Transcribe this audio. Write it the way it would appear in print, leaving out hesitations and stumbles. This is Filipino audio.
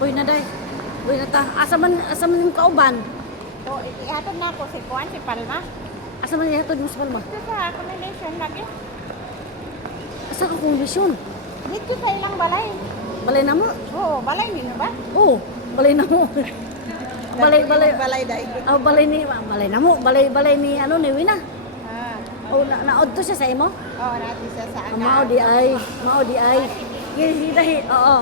Uy na day. Uy na ta. Asa man yung kauban? So, ihatod na ako si Juan, si Palma. Asa man yung mo sa Palma? Dito sa accommodation lagi. Asa ka kondisyon? Dito sa ilang balay. Balay na mo? Oo, balay ninyo ba? Oo, balay na mo. balay Balay dahil. balay na mo. Balay ni ano ni Wina. Ah, Oh, naod to siya sa imo? oo, natin sa saan Mao di ay. Kaya oo.